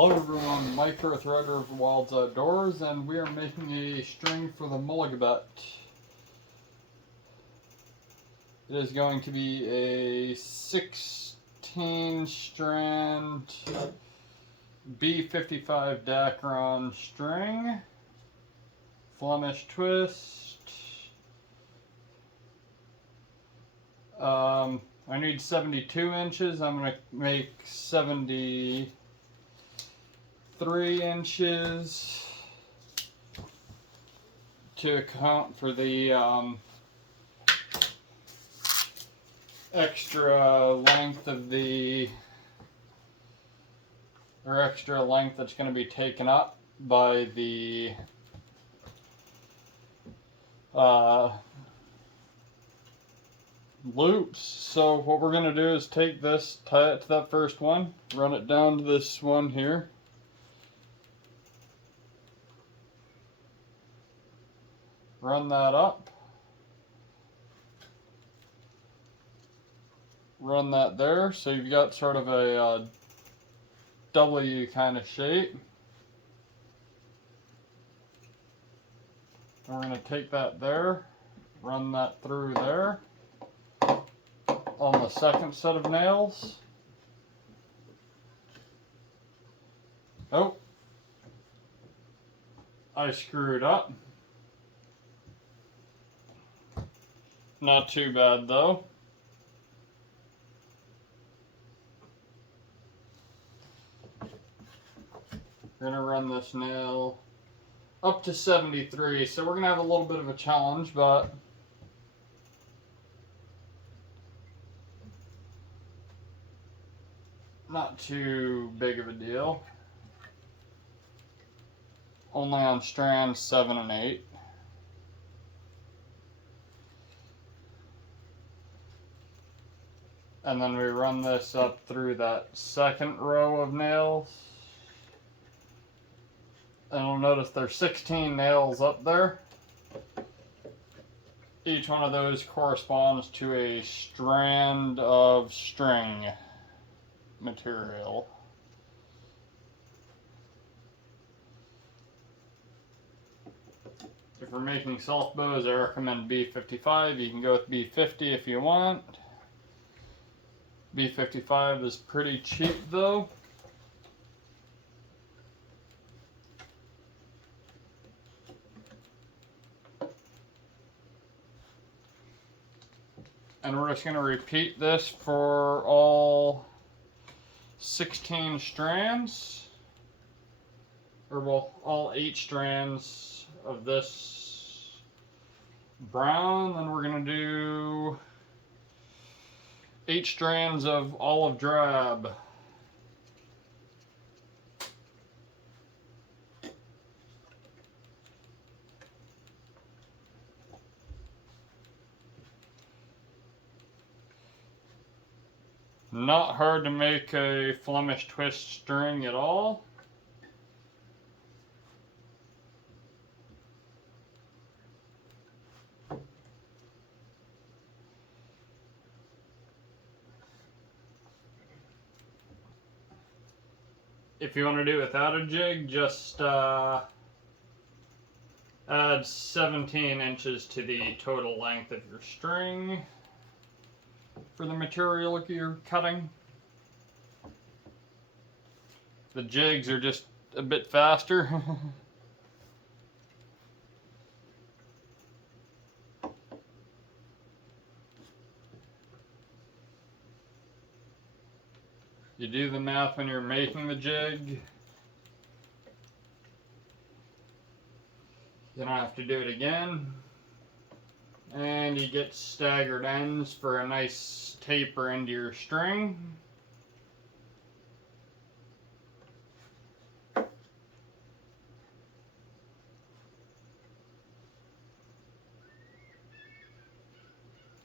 Hello everyone, Mike Earth Rider of the Wilds Outdoors, and we are making a string for the Mollegabet. It is going to be a 16 strand B55 Dacron string, Flemish twist. I need 72 inches. I'm going to make 73 inches to account for the extra length that's going to be taken up by the loops. So what we're going to do is take this, tie it to that first one, run it down to this one here. Run that up. Run that there, so you've got sort of a W kind of shape. And we're going to take that there, run that through there on the second set of nails. Oh, I screwed up. Not too bad though. We're going to run this nail up to 73, so we're going to have a little bit of a challenge, but not too big of a deal. Only on strands 7 and 8. And then we run this up through that second row of nails. And you'll notice there's 16 nails up there. Each one of those corresponds to a strand of string material. If we're making soft bows, I recommend B55. You can go with B50 if you want. B55 is pretty cheap though. And we're just going to repeat this for all 16 strands, or well, all 8 strands of this brown. Then we're going to do 8 strands of olive drab. Not hard to make a Flemish twist string at all. If you want to do it without a jig, just add 17 inches to the total length of your string for the material you're cutting. The jigs are just a bit faster. You do the math when you're making the jig. You don't have to do it again. And you get staggered ends for a nice taper into your string.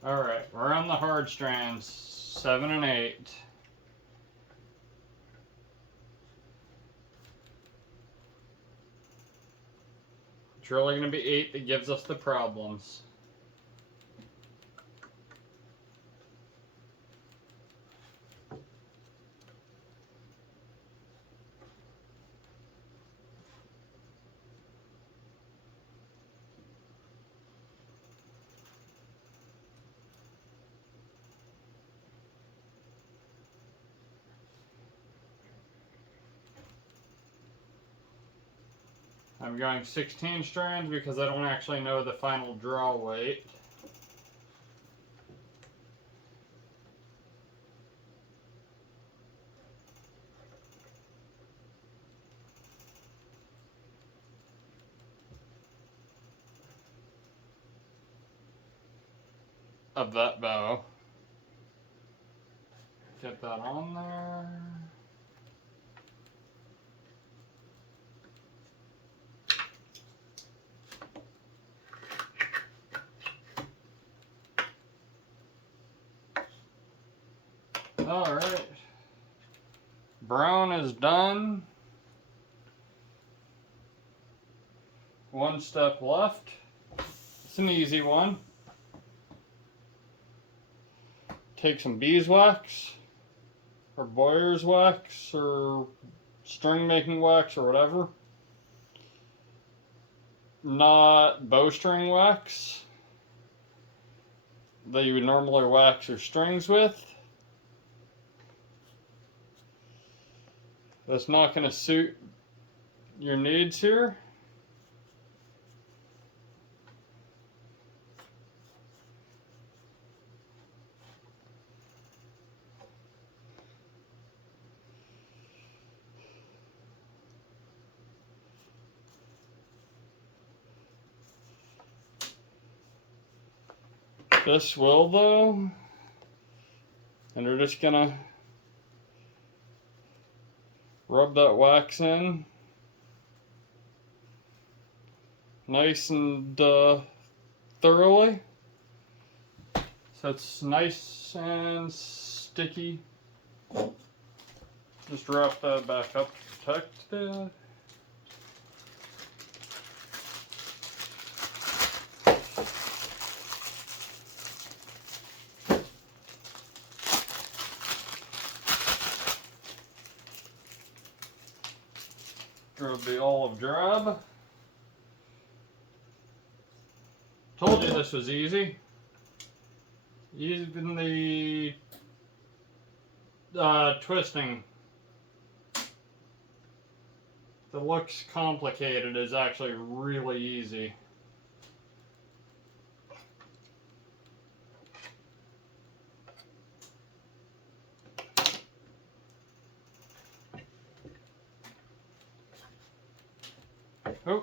Alright, we're on the hard strands, 7 and 8. It's really going to be 8 that gives us the problems. I'm going 16 strands because I don't actually know the final draw weight. Of that bow. Get that on there. Alright. Brown is done. One step left. It's an easy one. Take some beeswax, or Boyer's wax, or string making wax, or whatever. Not bowstring wax that you would normally wax your strings with. That's not going to suit your needs here. This will though, and we're just gonna rub that wax in nice and thoroughly, so it's nice and sticky. Just wrap that back up to protect it. Grab the olive drab. Told you this was easy. Even the twisting that looks complicated is actually really easy. Oh.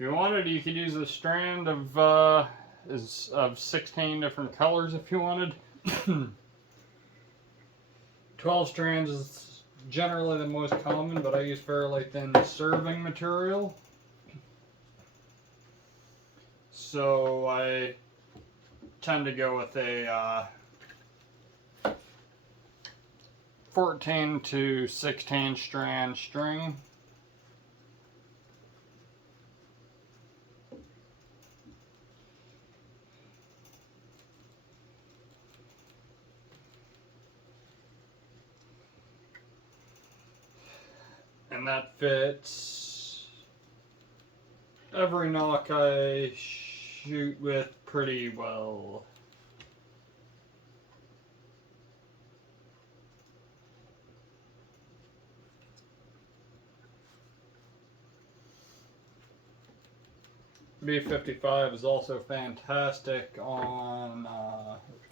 If you wanted, you could use a strand of 16 different colors if you wanted. 12 strands is generally the most common, but I use fairly thin serving material. So I tend to go with a 14 to 16 strand string. And that fits every knock I shoot with pretty well. B55 is also fantastic on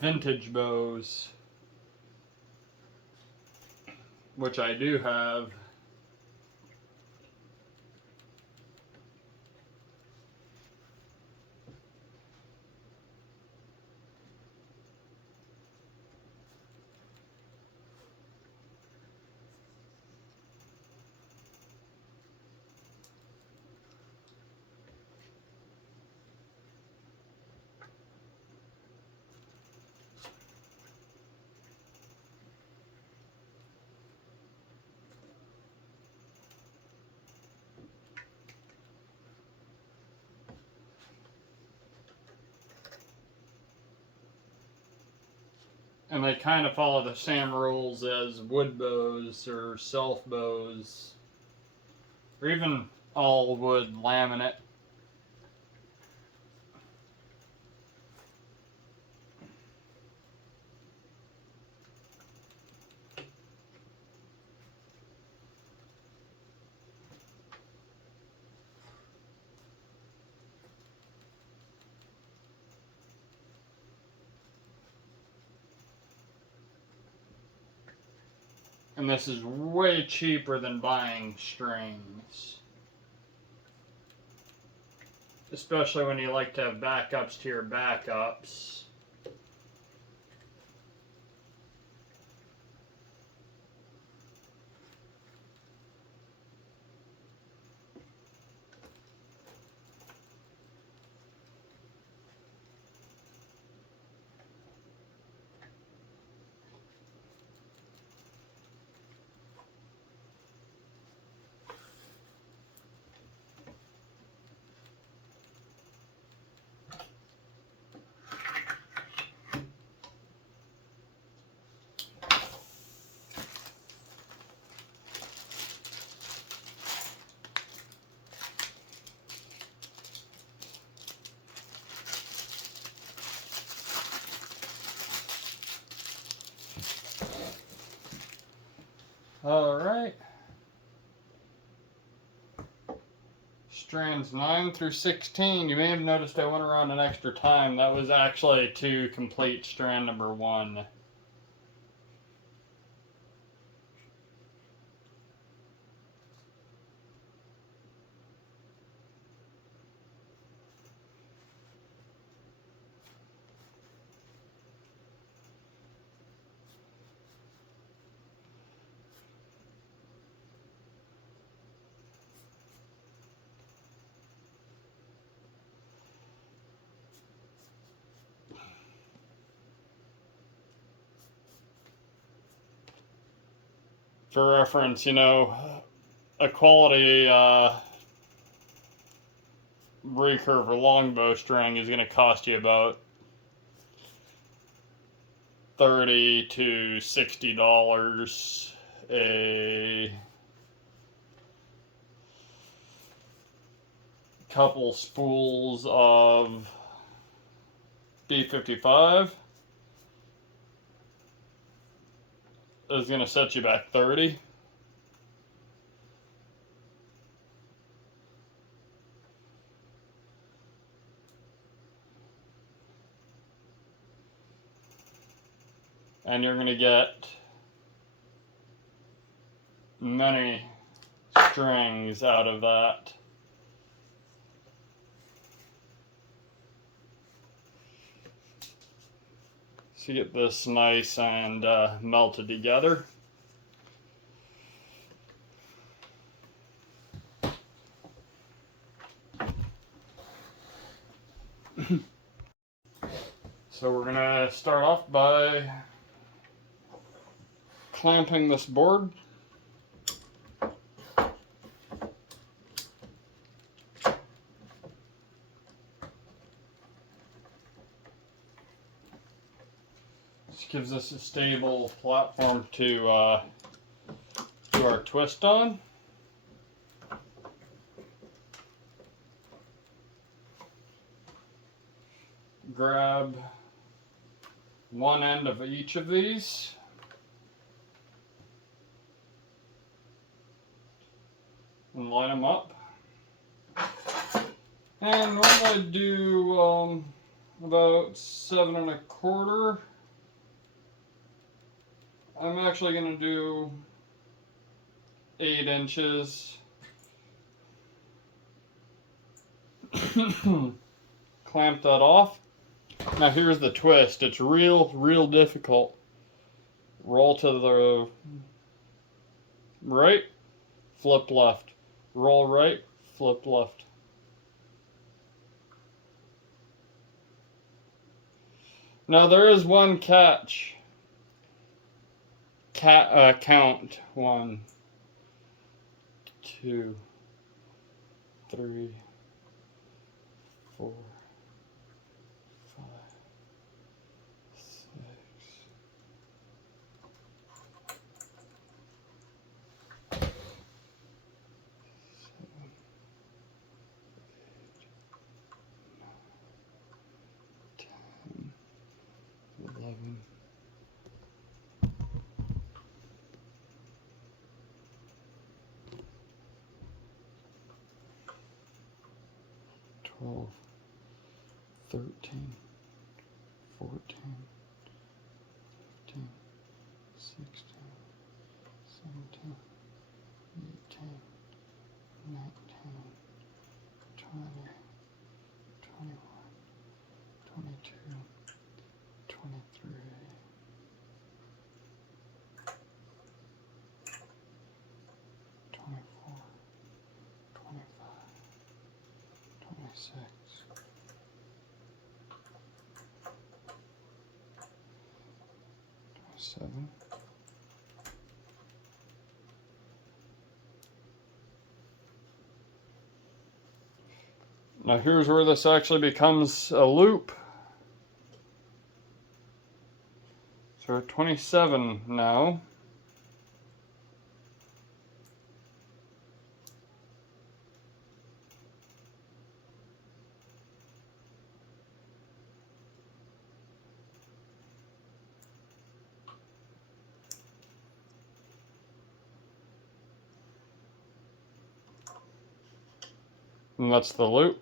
vintage bows, which I do have. And they kind of follow the same rules as wood bows or self bows, or even all wood laminate. And this is way cheaper than buying strings. Especially when you like to have backups to your backups. Alright. Strands 9 through 16. You may have noticed I went around an extra time. That was actually to complete strand number 1. For reference, you know, a quality recurve or longbow string is going to cost you about $30 to $60 a couple spools of B55 is going to set you back 30. And you're going to get many strings out of that. So you get this nice and melted together. So we're gonna start off by clamping this board. This gives us a stable platform to do our twist on. Grab one end of each of these. And line them up. And normally do about 7 1/4. I'm actually going to do 8 inches. Clamp that off. Now here's the twist. It's real difficult. Roll to the right, flip left. Roll right, flip left. Now there is one catch. Count 1, 2, 3, 4, 5, 6, 13, 14, 15, 16, 17, 18, 19, 20, 21, 22, 23, 24, 25, 26, 27. Now here's where this actually becomes a loop. So we're at 27 now. And that's the loop.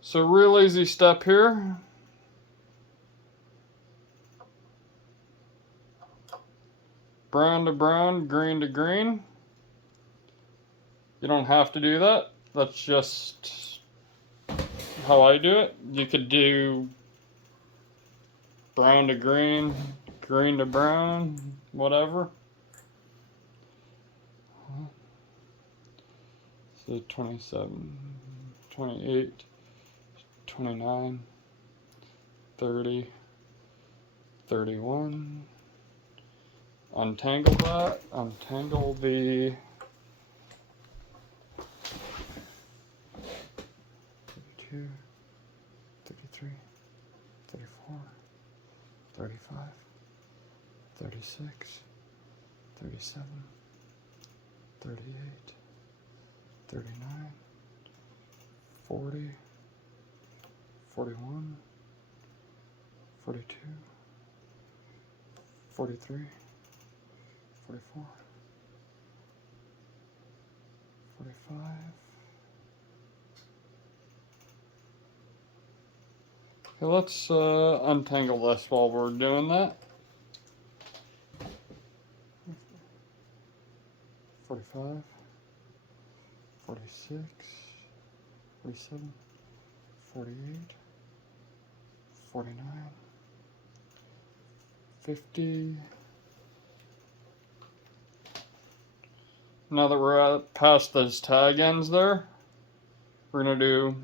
So real easy step here. Brown to brown, green to green. You don't have to do that. That's just how I do it. You could do brown to green, green to brown, whatever. So 27, 28, 29, 30, 31. Untangle that, untangle the 32, 33, 34, 35, 36, 37, 38, 39, 40, 41, 42, 43, 44, 45. Okay, let's untangle this while we're doing that. 45, 46, 47, 48, 49, 50. Now that we're past those tag ends there, we're going to do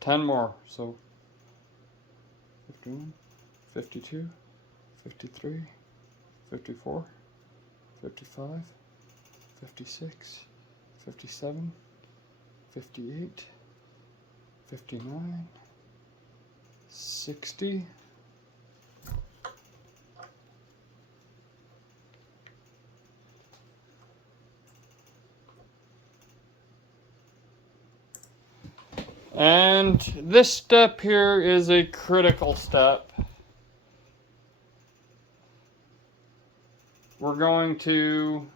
10 more. So 51, 52, 53, 54, 55, 56, 57, 58, 59, 60, and this step here is a critical step. We're going to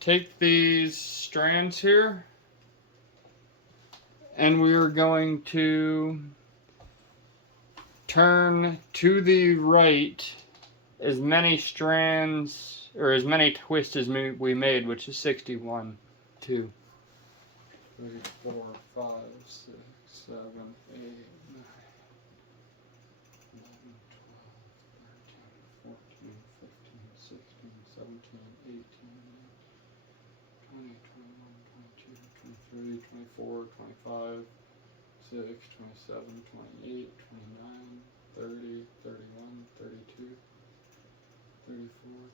take these strands here and we're going to turn to the right as many strands or as many twists as we made, which is 61, 2, 3, 4, 5, 6, 7, 8, 9, 11, 12, 13, 14, 15, 16, 17, 18, 20, 21, 22, 23, 24, 25, 6, 27, 28, 29, 30, 31, 32, 34,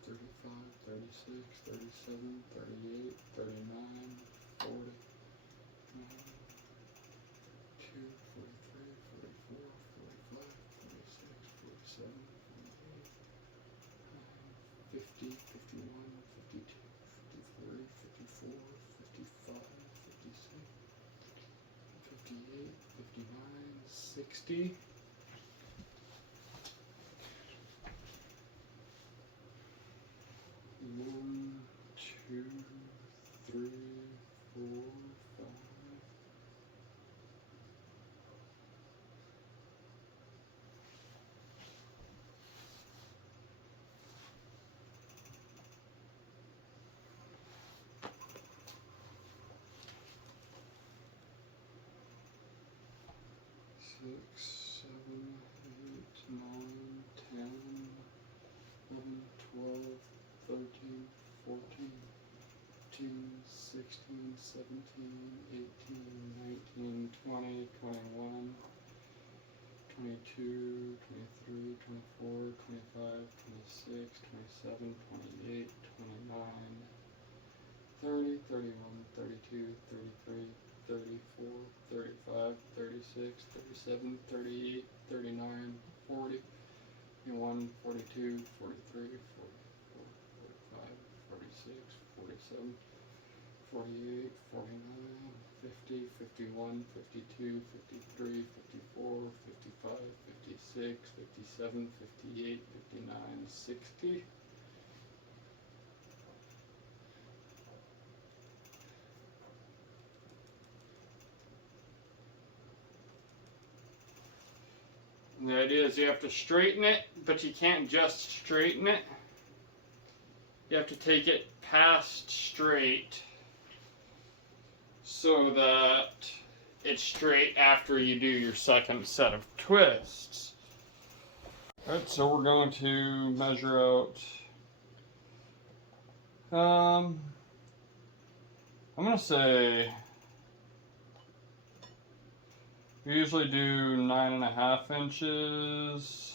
35, 36, 37, 38, 39, 40, 42, 43, 44, 45, 46, 47, 48, 50, 51, 52, 53, 54, 55, 56, 58, 59, 60. One, two, three, 4, 5, 6, 7, 8, 9, 10, 11, 12, 13, 14, 15, 16, 17, 18, 19, 20, 21, 22, 23, 24, 25, 26, 27, 28, 29, 30, 31, 32, 33, 34, 35, 36, 37, 38, 39, 40, 41, 42, 43, 44, 45, 46, 47, 48, 49, 50, 51, 52, 53, 54, 55, 56, 57, 58, 59, 60. And the idea is you have to straighten it, but you can't just straighten it. You have to take it past straight so that it's straight after you do your second set of twists. Alright, so we're going to measure out, I'm going to say, we usually do 9.5 inches.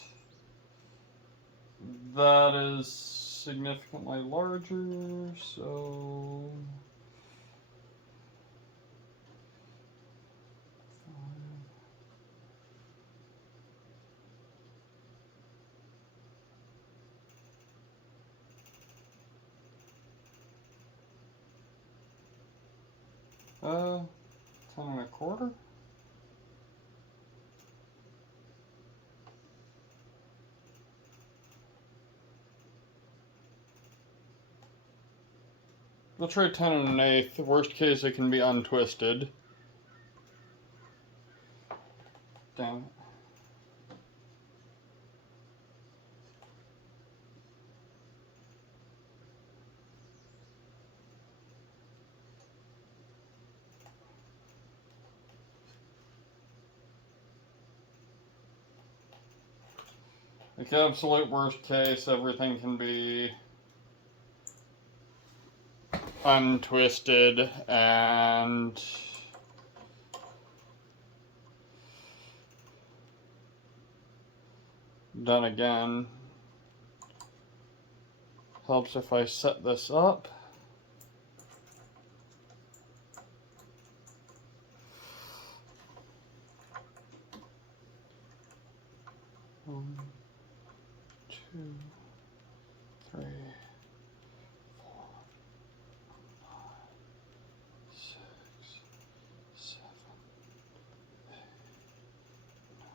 That is significantly larger, so uh, 10.25. We'll try 10 1/8. Worst case, it can be untwisted. Damn it. Like, absolute worst case, everything can be untwisted and done again. Helps if I set this up. One, 2, 3, 4, 5, 6, 7, 8, 9,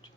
15.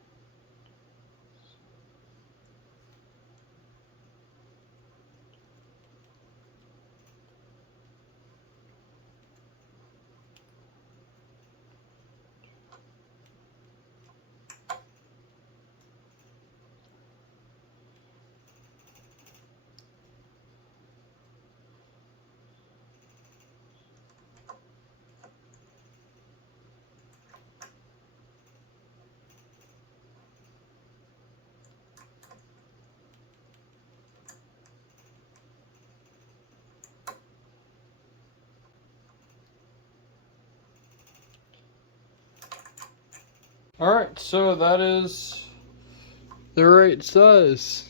Alright, so that is the right size.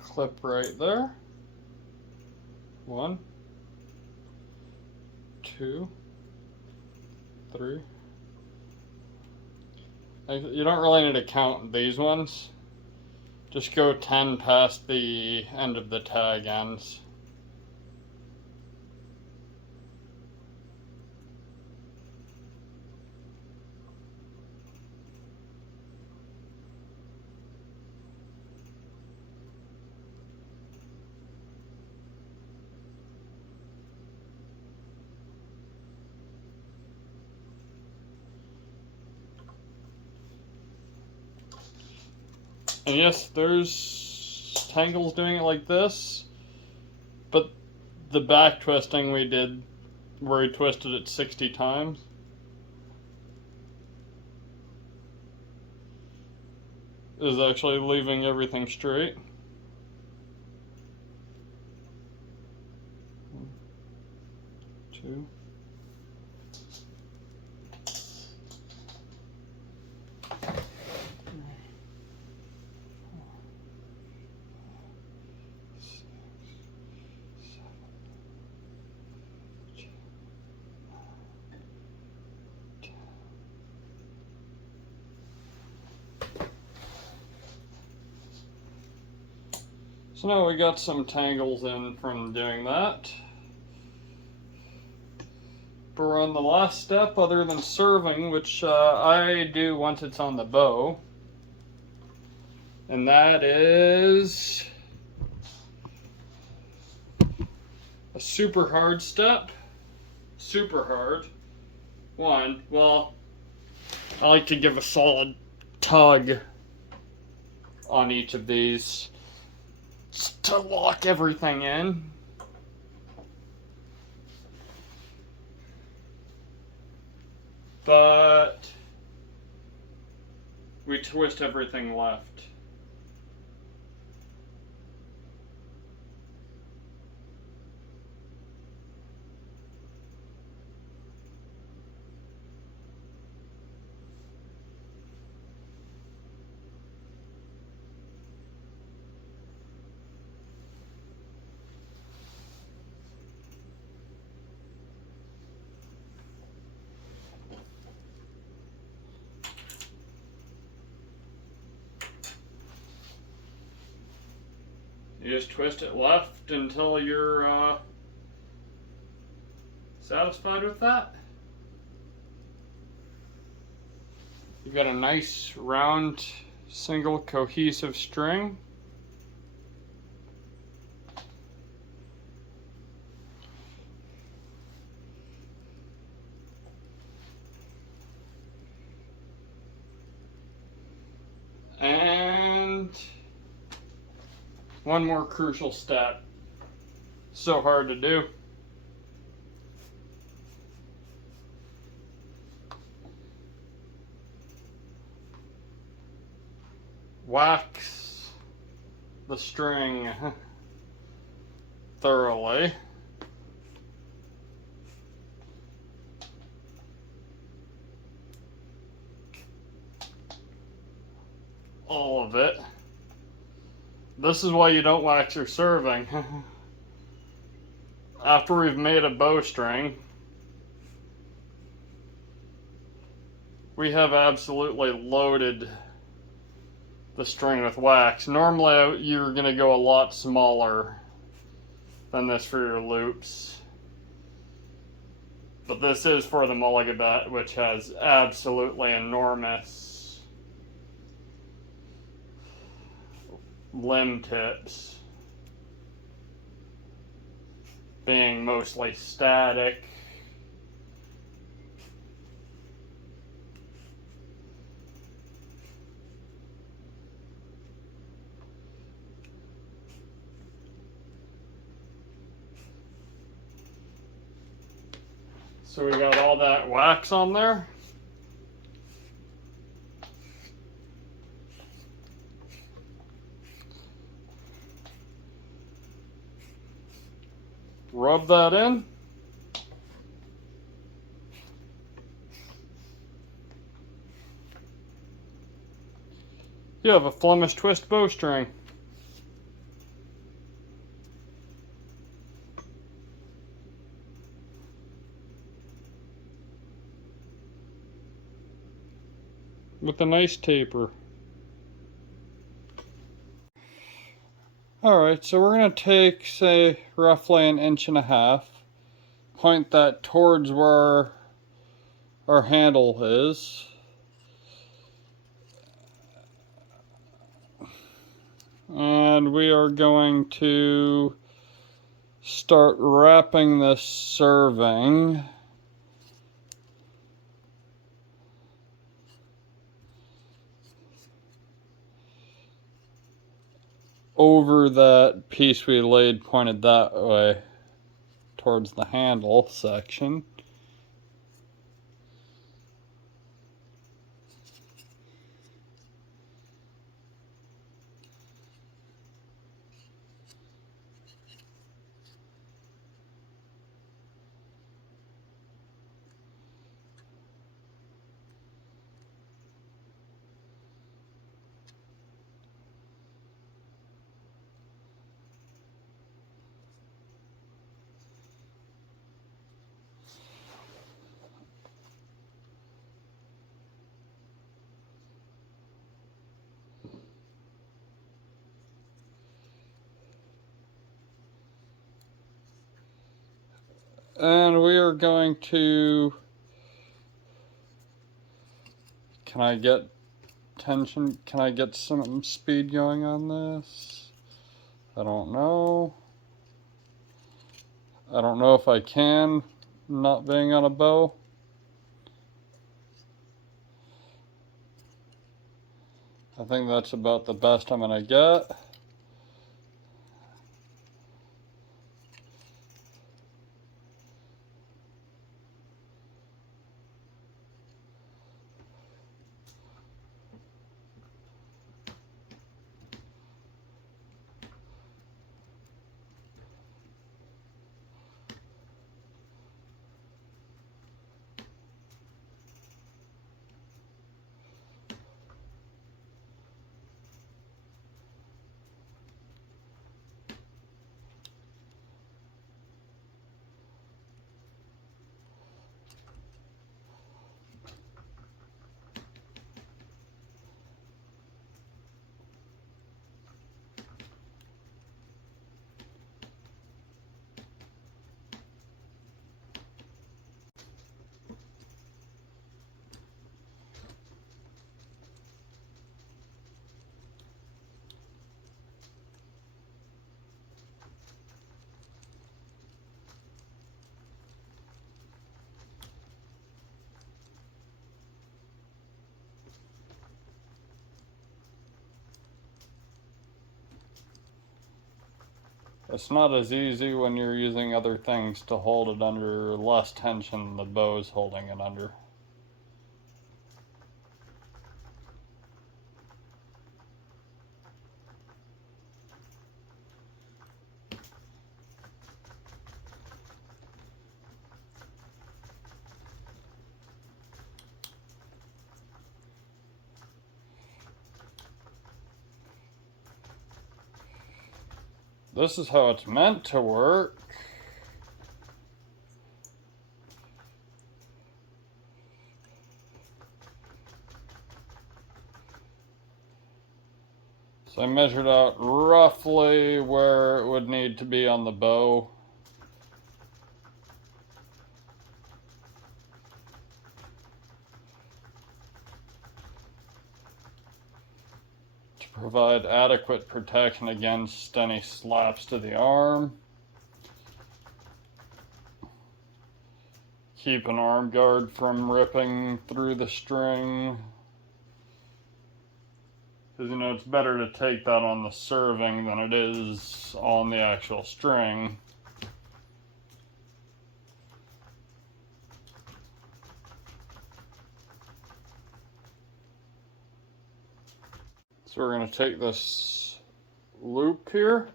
Clip right there. 1, 2, 3, You don't really need to count these ones. Just go 10 past the end of the tag ends. And yes, there's tangles doing it like this, but the back twisting we did, where we twisted it 60 times, is actually leaving everything straight. 1, 2. So now we got some tangles in from doing that. But we're on the last step other than serving, which I do once it's on the bow. And that is a super hard step. Super hard. One, well, I like to give a solid tug on each of these to lock everything in. But we twist everything left. You just twist it left until you're satisfied with that. You've got a nice round single cohesive string. And one more crucial step. So hard to do. Wax the string thoroughly. All of it. This is why you don't wax your serving. After we've made a bowstring, we have absolutely loaded the string with wax. Normally you're going to go a lot smaller than this for your loops. But this is for the Mollegabet, which has absolutely enormous limb tips, being mostly static. So we got all that wax on there. Rub that in. You have a Flemish twist bowstring. with a nice taper. Alright, so we're going to take, say, roughly 1.5 inches, point that towards where our handle is. And we are going to start wrapping this serving over that piece we laid pointed that way towards the handle section. And we are going to, can I get tension, can I get some speed going on this? I don't know. I don't know if I can, not being on a bow. I think that's about the best I'm gonna get. It's not as easy when you're using other things to hold it under less tension than the bow's holding it under. This is how it's meant to work. So I measured out roughly where it would need to be on the bow. To provide adequate protection against any slaps to the arm. Keep an arm guard from ripping through the string. Because, you know, it's better to take that on the serving than it is on the actual string. So we're going to take this loop here.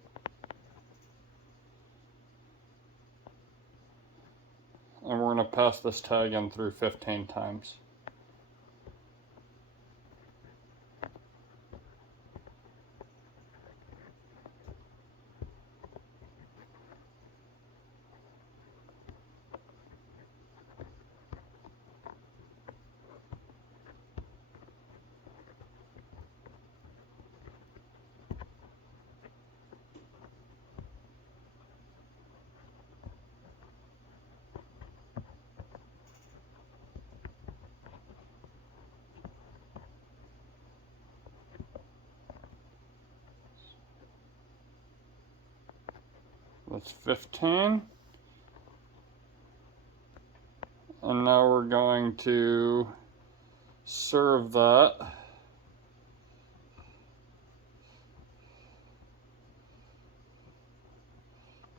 And we're going to pass this tag in through 15 times. That's 15. And now we're going to serve that.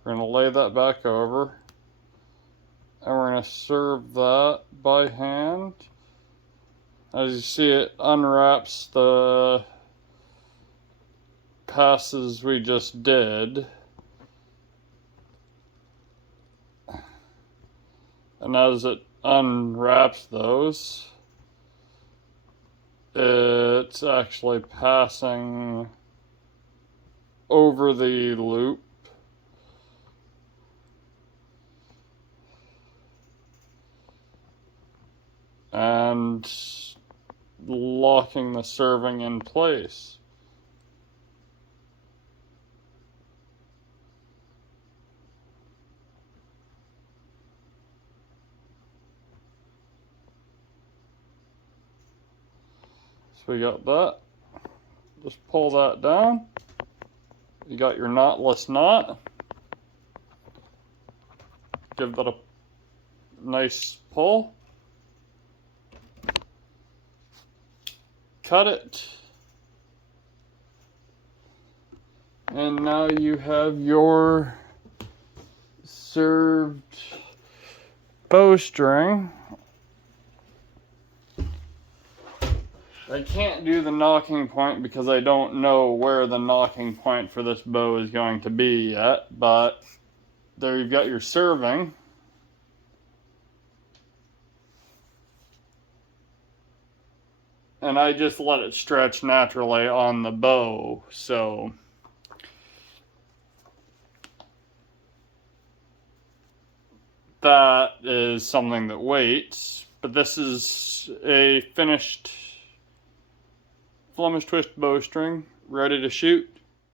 We're going to lay that back over. And we're going to serve that by hand. As you see, it unwraps the passes we just did. And as it unwraps those, it's actually passing over the loop. And locking the serving in place. So we got that. Just pull that down. You got your knotless knot. Give that a nice pull. Cut it. And now you have your served bowstring. I can't do the nocking point because I don't know where the nocking point for this bow is going to be yet, but there you've got your serving. And I just let it stretch naturally on the bow, so that is something that waits. But this is a finished Flemish twist bowstring, ready to shoot.